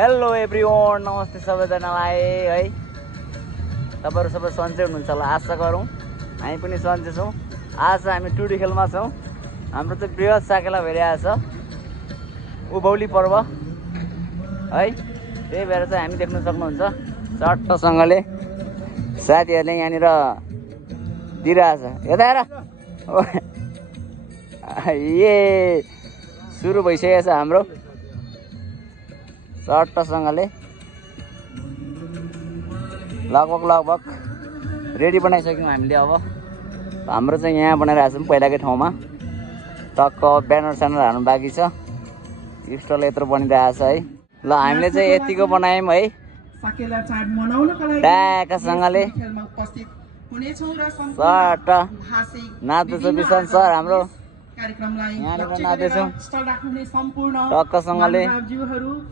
Hello everyone, नमस्ते सबैजनालाई है। तपाईँहरू सबै सन्चै हुनुहुन्छ होला आशा गरौँ। हामी पनि सन्चै छौँ। आज हामी टुडी खेलमा छौँ। हाम्रो चाहिँ बृहत साकेला भइरहेछ, उभौली पर्व है। त्यही भएर चाहिँ हामी देख्न सक्नुहुन्छ चट्टसँगले साथीहरूले यहाँनिर दिइरहेछ। यता हेर, ए सुरु भइसकेको छ हाम्रो चट्टसँगले। लगभग रेडी बनाइसक्यौँ हामीले। अब हाम्रो चाहिँ यहाँ बनाइरहेको छौँ पहिलाकै ठाउँमा। टक्क ब्यानर स्यानर हाल्नु बाँकी छ। स्टल यत्रो बनिरहेको छ है। ल हामीले चाहिँ यतिको बनायौँ है, ट्याकसँगले। चट्ट नाच्दैछ विशाल सर हाम्रो, यहाँनिर नाच्दैछौँ टक्कसँगले।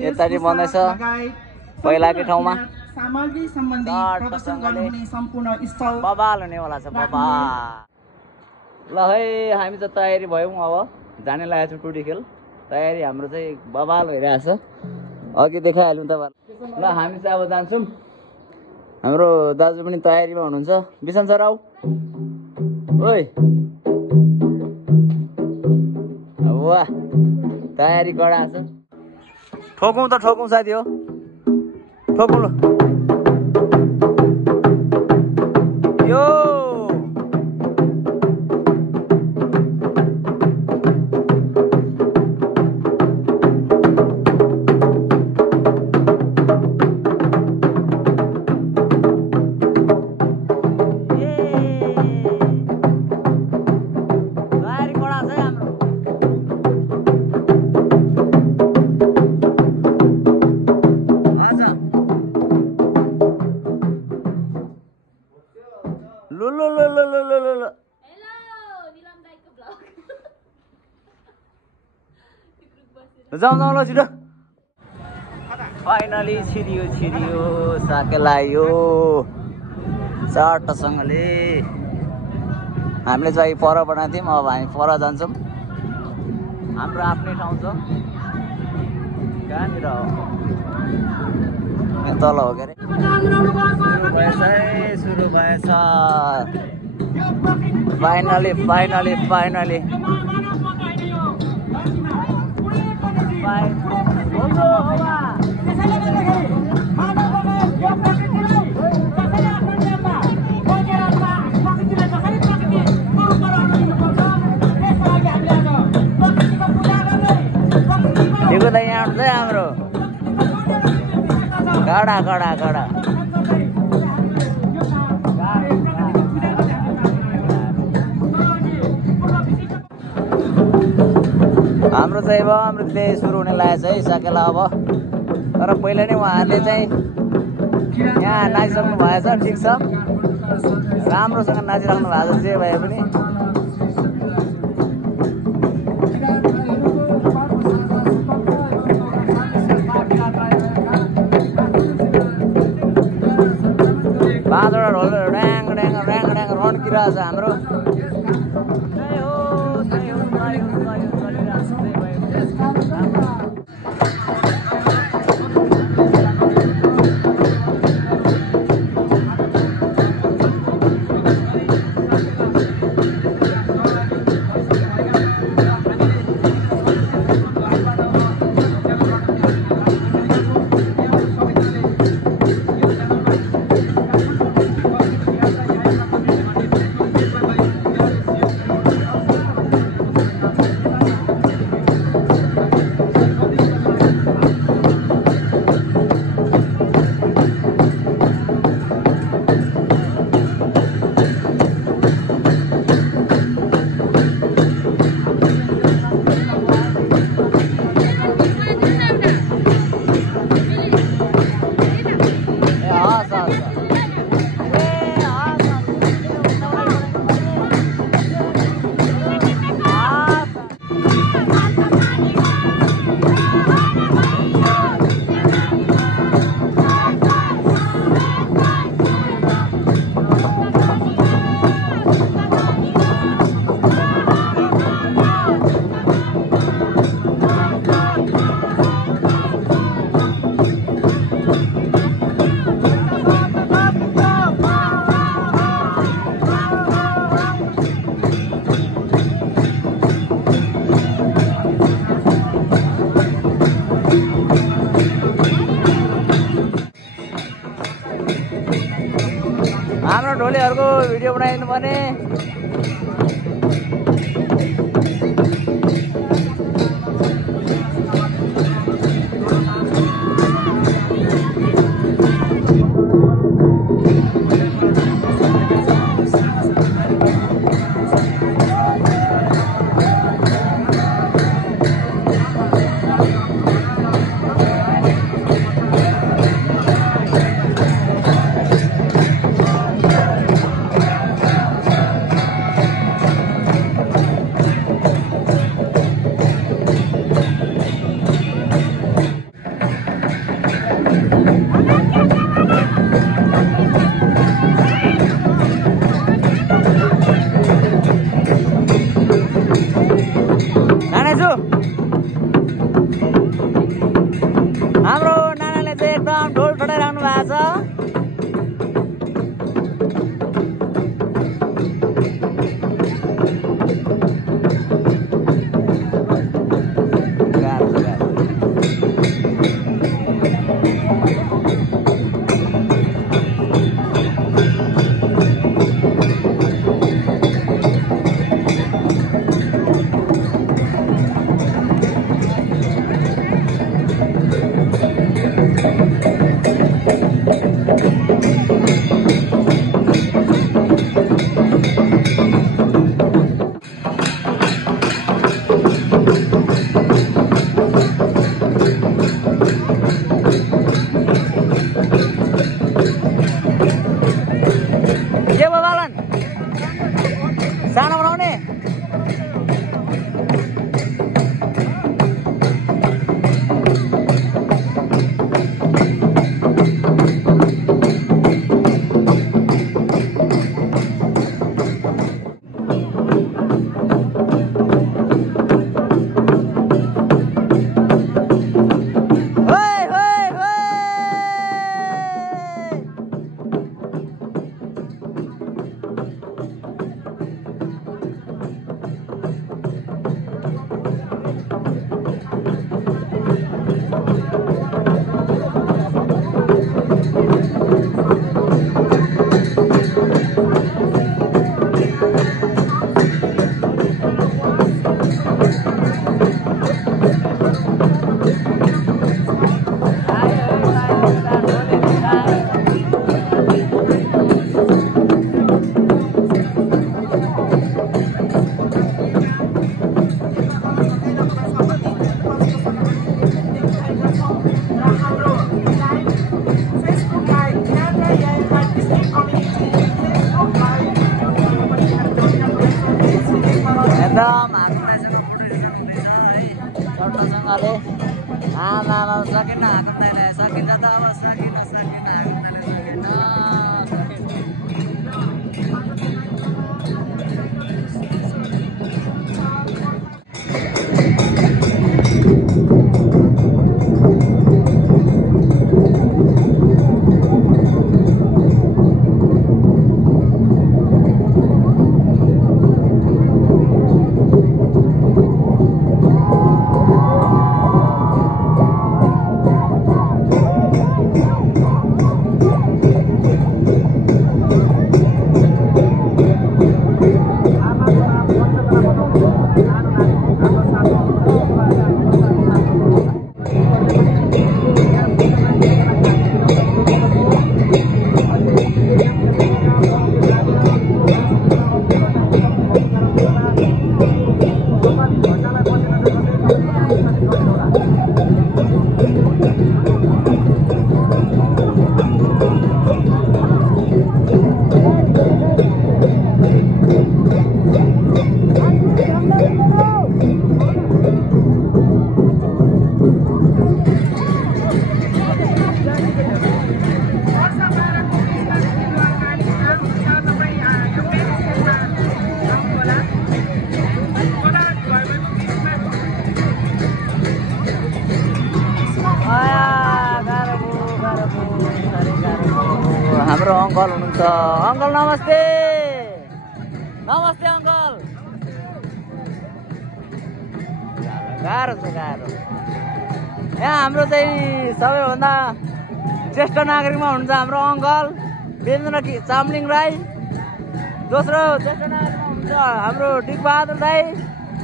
यतापट्टि बन्दैछ पहिलाकै ठाउँमा। बबाल हुनेवाला छ, बबाल। ल है, हामी चाहिँ तयारी भयौँ। अब जाने लागेको छु टुडी खेल। तयारी हाम्रो चाहिँ बबाल भइरहेछ, अघि देखाइहाल्यौँ तपाईँहरू। ल हामी चाहिँ अब जान्छौँ। हाम्रो दाजु पनि तयारीमा हुनुहुन्छ। विशाल सर आऊ, ओइ। वाह, तयारी कडा छ। ठोकौँ त ठोकौँ साथी हो, ठोकौँ ल। यो जाउँ जाउँ ल छिटो। फाइनली छिरियो साकेला यो चट्टसँगले। हामीले चाहिँ पर बनाएको थियौँ, अब हामी पर जान्छौँ। हाम्रो आफ्नै ठाउँ छ, कहाँनिर हो, यहाँ तल हो के अरे। सुरु भएछ फाइनली। देखो त यहाँ हुन्छ हाम्रो कडा। हाम्रो चाहिँ अब अमृतले सुरु हुने लागेको छ है साकेला। अब तर पहिला नै उहाँहरूले चाहिँ यहाँ नाचिसक्नु भएछ, ठिक छ, राम्रोसँग नाचिराख्नु भएको छ। जे भए पनि पाँचवटा ढोलहरू ड्याङ रन्किरहेको छ हाम्रो। अङ्कलहरूको भिडियो बनाइदिनु पर्ने। हाम्रो नानाले चाहिँ एकदम ढोल ठडाइराख्नु भएको छ। सानो बनाउने एकदम चट्टसँगले आमा सकिन्न हाक्दैन सकिन्छ त अब सकिन्न हाम्रो अङ्कल हुनुहुन्छ। अङ्कल नमस्ते। नमस्ते अङ्कल। गाह्रो छ गाह्रो। यहाँ हाम्रो चाहिँ सबैभन्दा ज्येष्ठ नागरिकमा हुनुहुन्छ हाम्रो अङ्कल वीरेन्द्र चामलिङ राई। दोस्रो ज्येष्ठ नागरिकमा हुनुहुन्छ हाम्रो डिकबहादुर दाई।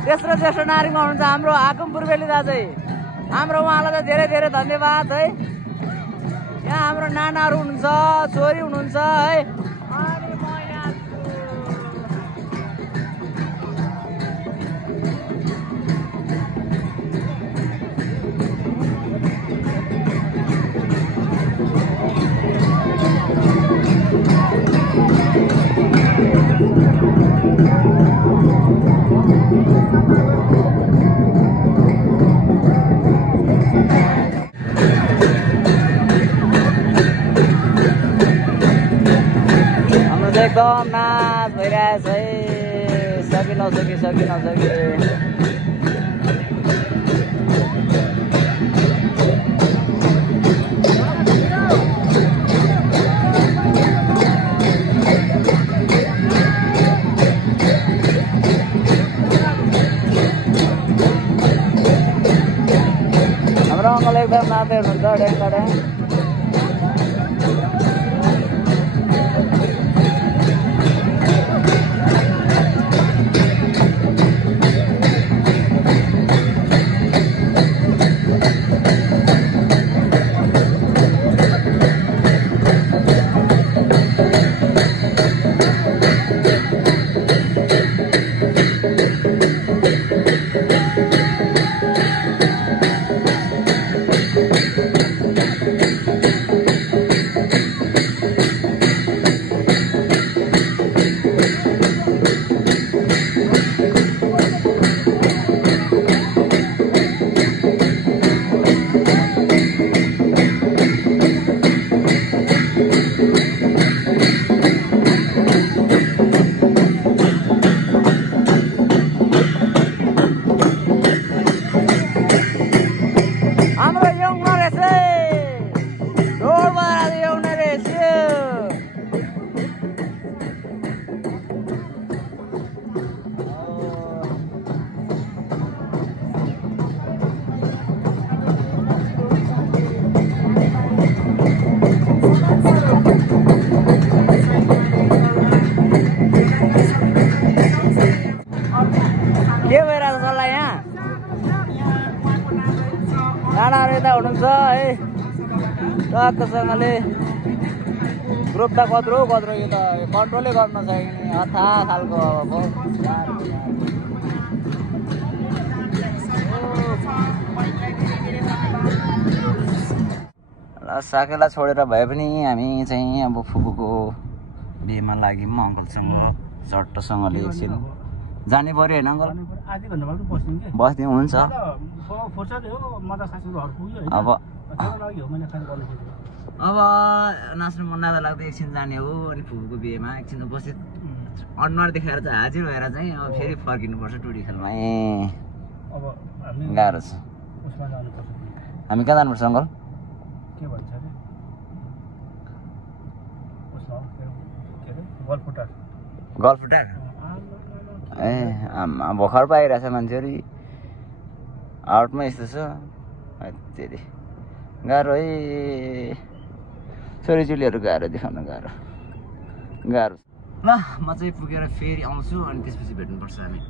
तेस्रो ज्येष्ठ नागरिकमा हुनुहुन्छ हाम्रो आकुम पूर्वेली दाजु। हाम्रो उहाँलाई चाहिँ धेरै धेरै धन्यवाद है। यहाँ हाम्रो नानाहरू हुनुहुन्छ, छोरी हुनुहुन्छ है। अनि म यहाँ एकदम नाच भइरहेछ है। सकि नसकि हाम्रो अङ्कल एकदम नाच्दै हुनुहुन्छ ड्याङ। के भइरहेछ सल्लाह यहाँ? नानाहरू यता हुनुहुन्छ है टक्कसँगले। ग्रुप त कत्रो यो त कन्ट्रोलै गर्न सकिने अथा खालको अब साकेला छोडेर भए पनि हामी चाहिँ अब फुपूको बिहेमा लाग्यौँ अङ्कलसँग चट्टसँगले एकछिन जाने पर्यो होइन अङ्कल? बस्ने हुन्छ अब नाच्नु मन लाग्दा एकछिन जाने हो। अनि फुपूको बिहेमा एकछिन उपस्थित अनुहार देखाएर चाहिँ हाजिर भएर चाहिँ अब फेरि फर्किनुपर्छ टुडी खेलमा। गाह्रो छ। हामी कहाँ जानुपर्छ अङ्कल? गलफुटार ए भर्खर पाइरहेछ मान्छेहरू आउटमा यस्तो छ। त्यति गाह्रो है। छोरीचुलीहरू गाह्रो देखाउन गाह्रो। ल म चाहिँ पुगेर फेरि आउँछु अनि त्यसपछि भेट्नुपर्छ हामी।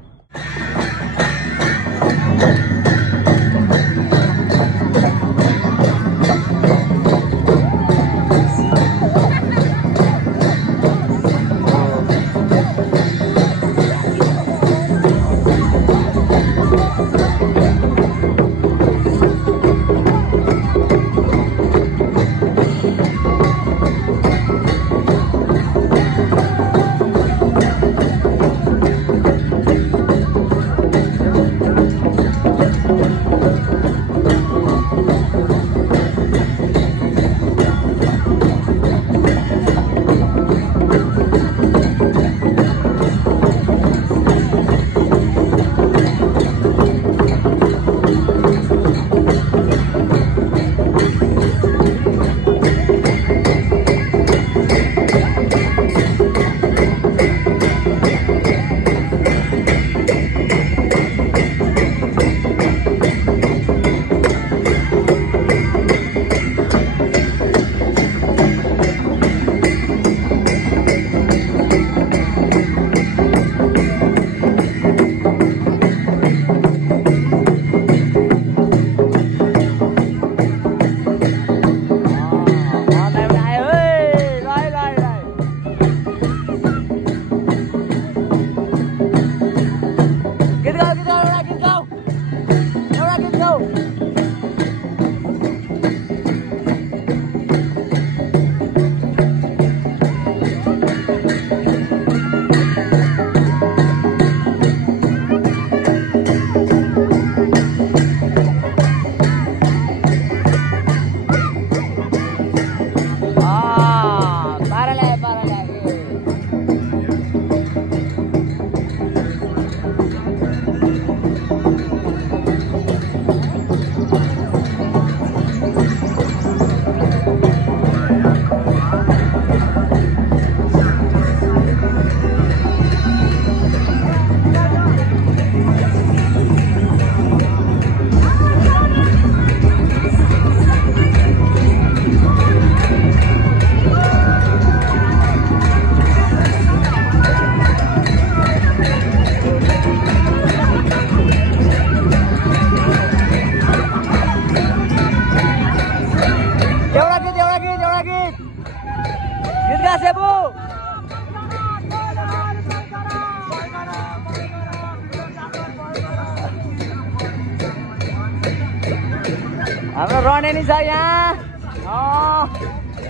रहने नि छ यहाँ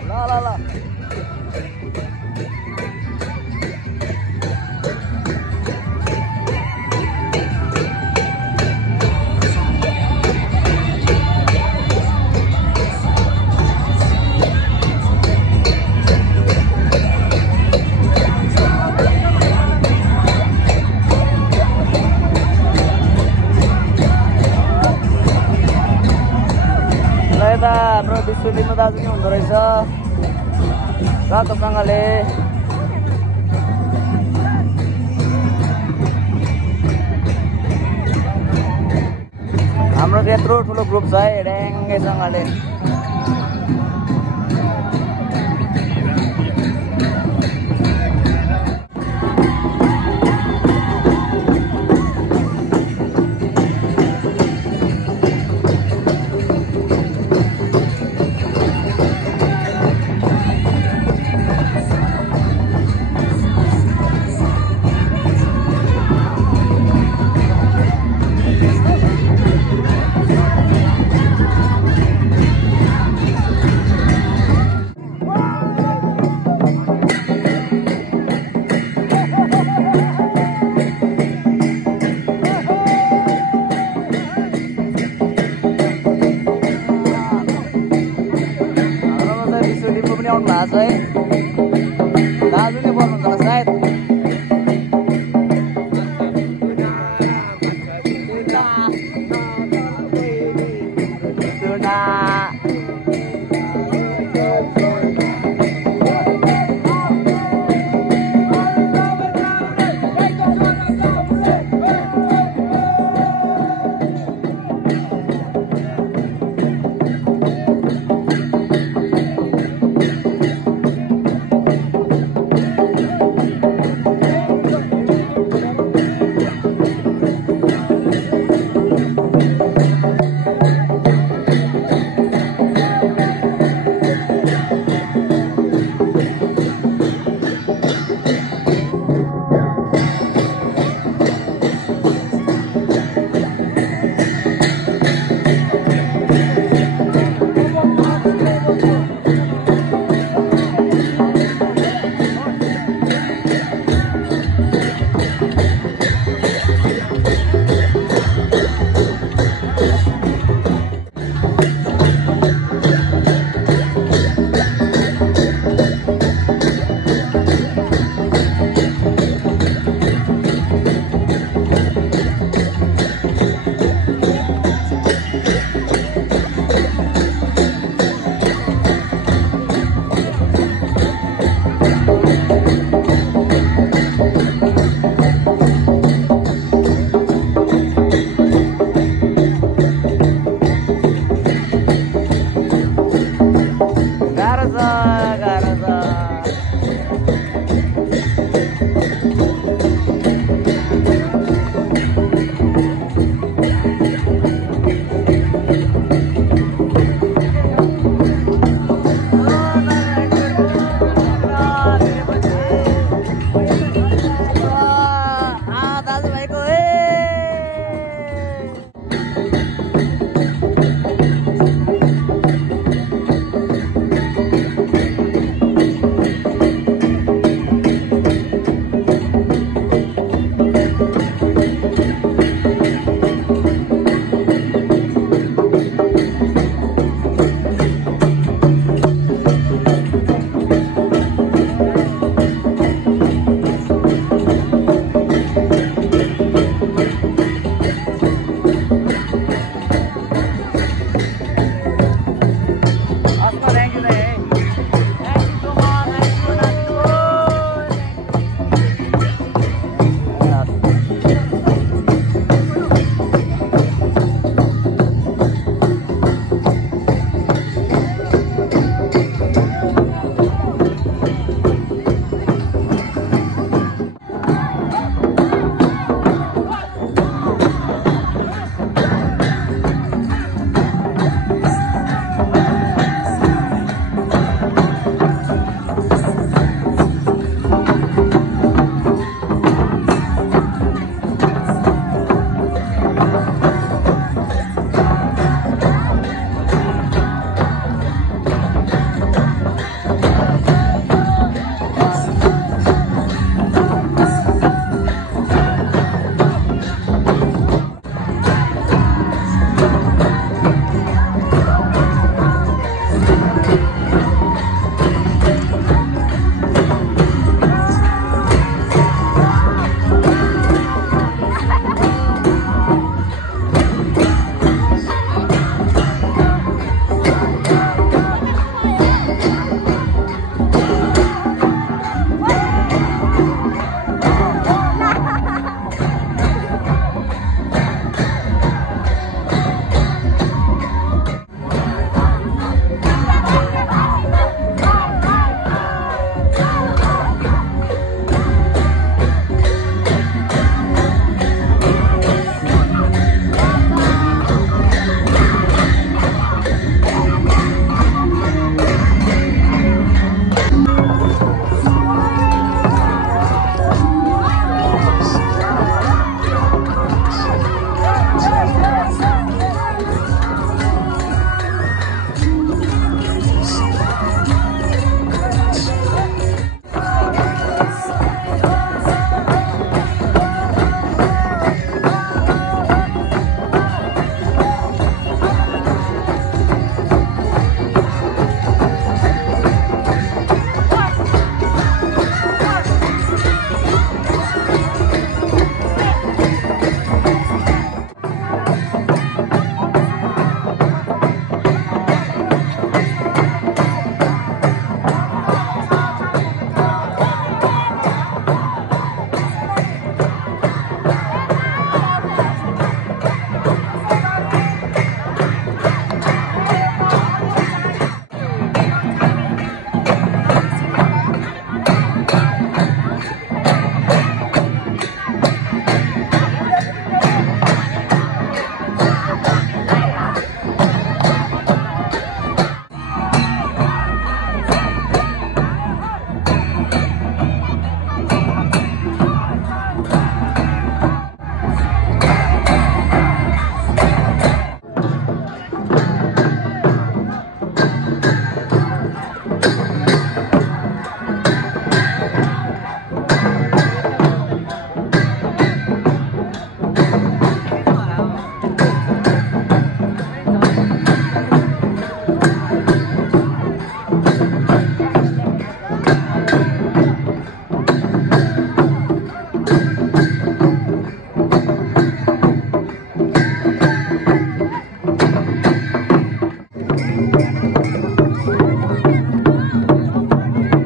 ल ल ल हाम्रो विश्वलिङ्ग दाजु नि हुँदो रहेछ रातोसँगले हाम्रो त्यत्रो ठुलो ग्रुप छ है ड्याङ्गैसँगले दाजु नै बोल्नुहुन्छ होला सायद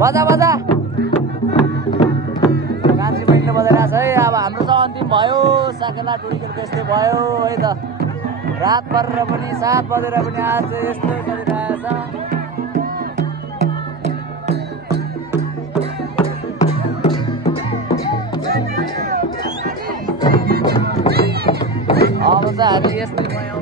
बजा बजा कान्छी बहिनीले बजाइरहेको छ है। अब हाम्रो चाहिँ अन्तिम भयो, साकेला टुडी खेल त्यस्तै भयो है त। रात परेर पनि 7 बजेर पनि आज यस्तो चलिरहेछ। अब चाहिँ हामी यस्तै भयो।